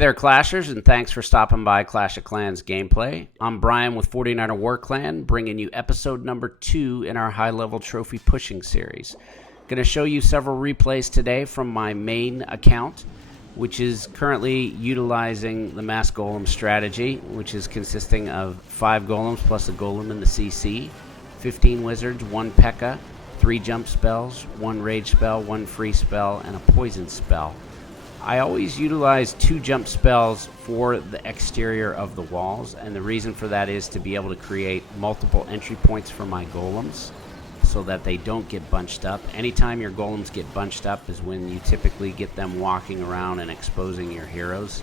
there, Clashers, and thanks for stopping by Clash of Clans Gameplay. I'm Brian with 49er War Clan, bringing you episode number 2 in our high-level trophy pushing series. Going to show you several replays today from my main account, which is currently utilizing the Mass Golem strategy, which is consisting of 5 golems plus a golem in the CC, 15 wizards, 1 P.E.K.K.A., 3 jump spells, 1 rage spell, 1 free spell, and a poison spell. I always utilize 2 jump spells for the exterior of the walls, and the reason for that is to be able to create multiple entry points for my golems so that they don't get bunched up. Anytime your golems get bunched up is when you typically get them walking around and exposing your heroes.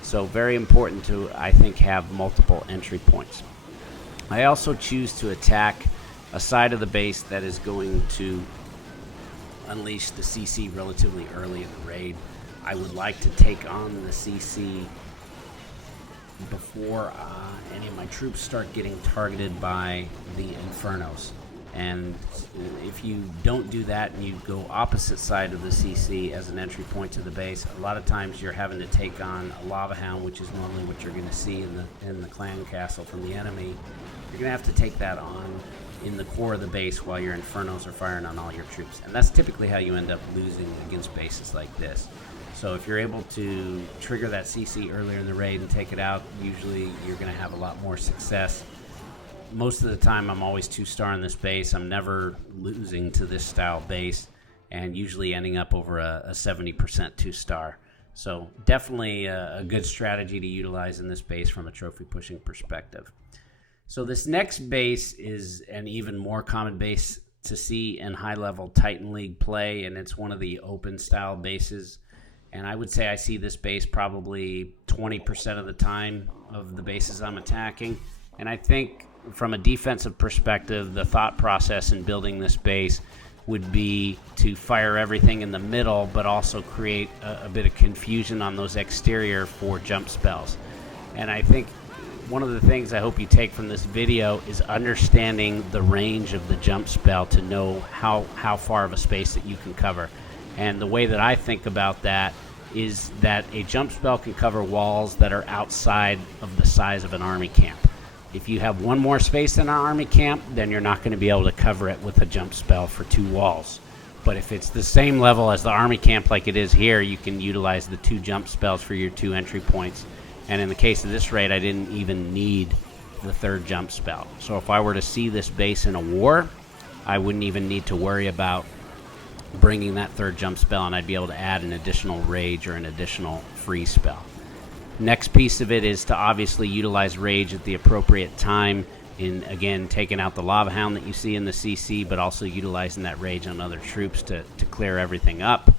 So very important to, I think, have multiple entry points. I also choose to attack a side of the base that is going to unleash the CC relatively early in the raid. I would like to take on the CC before any of my troops start getting targeted by the Infernos. And if you don't do that and you go opposite side of the CC as an entry point to the base, a lot of times you're having to take on a Lava Hound, which is normally what you're going to see in the clan castle from the enemy. You're going to have to take that on in the core of the base while your Infernos are firing on all your troops. And that's typically how you end up losing against bases like this. So if you're able to trigger that CC earlier in the raid and take it out, usually you're going to have a lot more success. Most of the time I'm always 2-star in this base. I'm never losing to this style base and usually ending up over a 70% 2-star. So definitely a good strategy to utilize in this base from a trophy pushing perspective. So this next base is an even more common base to see in high-level Titan League play, and it's one of the open style bases. And I would say I see this base probably 20% of the time of the bases I'm attacking. And I think from a defensive perspective, the thought process in building this base would be to fire everything in the middle, but also create a bit of confusion on those exterior for jump spells. And I think one of the things I hope you take from this video is understanding the range of the jump spell to know how far of a space that you can cover. And the way that I think about that is that a jump spell can cover walls that are outside of the size of an army camp. If you have one more space in an army camp, then you're not going to be able to cover it with a jump spell for 2 walls. But if it's the same level as the army camp like it is here, you can utilize the 2 jump spells for your 2 entry points. And in the case of this raid, I didn't even need the 3rd jump spell. So if I were to see this base in a war, I wouldn't even need to worry about bringing that 3rd jump spell, and I'd be able to add an additional rage or an additional free spell. Next piece of it is to obviously utilize rage at the appropriate time in, again, taking out the Lava Hound that you see in the CC, but also utilizing that rage on other troops to clear everything up.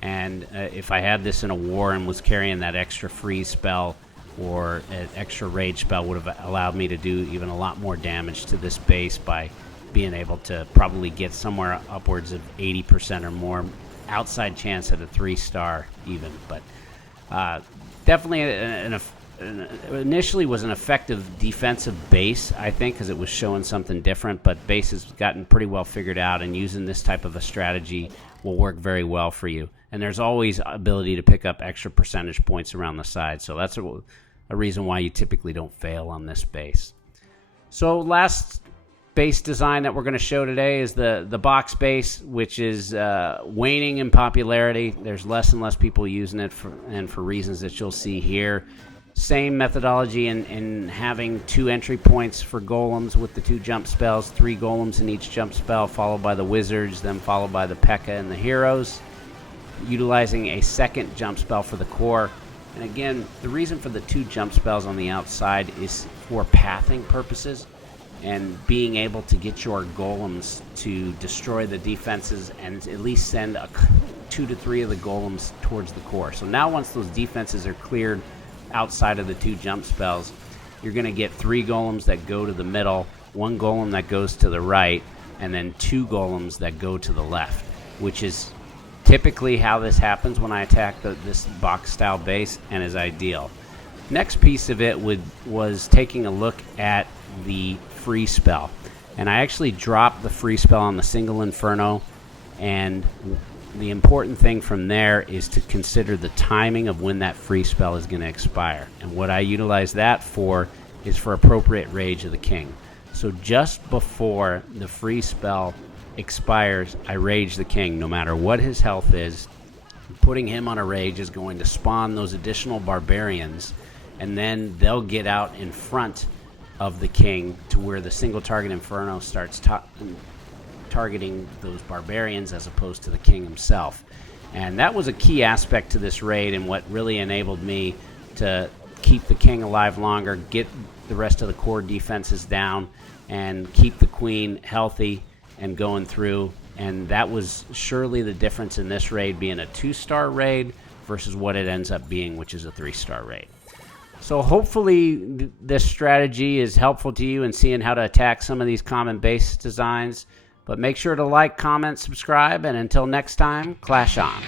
And if I had this in a war and was carrying that extra free spell or an extra rage spell, would have allowed me to do even a lot more damage to this base by being able to probably get somewhere upwards of 80% or more outside chance at a 3-star even. But definitely initially was an effective defensive base, I think, because it was showing something different. But base has gotten pretty well figured out, and using this type of a strategy will work very well for you. And there's always ability to pick up extra percentage points around the side. So that's a reason why you typically don't fail on this base. So last base design that we're going to show today is the box base, which is waning in popularity. There's less and less people using it for reasons that you'll see here. Same methodology in having 2 entry points for golems with the 2 jump spells, 3 golems in each jump spell, followed by the wizards, then followed by the P.E.K.K.A. and the heroes, utilizing a 2nd jump spell for the core. And again, the reason for the 2 jump spells on the outside is for pathing purposes and being able to get your golems to destroy the defenses and at least send 2 to 3 of the golems towards the core. So now once those defenses are cleared outside of the 2 jump spells, you're going to get 3 golems that go to the middle, 1 golem that goes to the right, and then 2 golems that go to the left, which is typically how this happens when I attack this box style base, and is ideal. Next piece of it was taking a look at the free spell. And I actually dropped the free spell on the single Inferno and the important thing from there is to consider the timing of when that free spell is going to expire. And what I utilize that for is for appropriate rage of the king. So just before the free spell expires, I rage the king, no matter what his health is. Putting him on a rage is going to spawn those additional barbarians, and then they'll get out in front of the king to where the single target inferno starts targeting those barbarians as opposed to the king himself. And that was a key aspect to this raid, and what really enabled me to keep the king alive longer, get the rest of the core defenses down, and keep the queen healthy and going through. And that was surely the difference in this raid being a 2-star raid versus what it ends up being, which is a 3-star raid. So hopefully this strategy is helpful to you in seeing how to attack some of these common base designs. But make sure to like, comment, subscribe, and until next time, clash on.